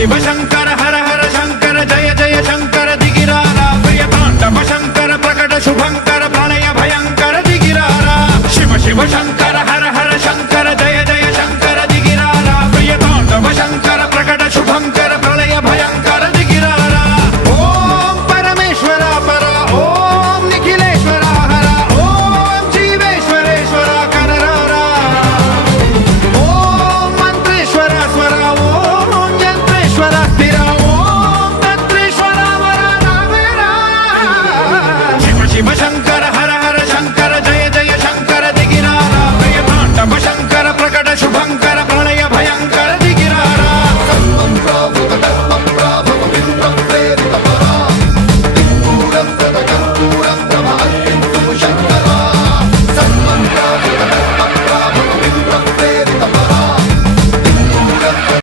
शिव शंकर हर हर शंकर जय जय शंकर दिगिरारा प्रिय तांडव शंकर प्रकट शुभंकर प्रणय भयंकर दिगिरारा शिव शिव शंकर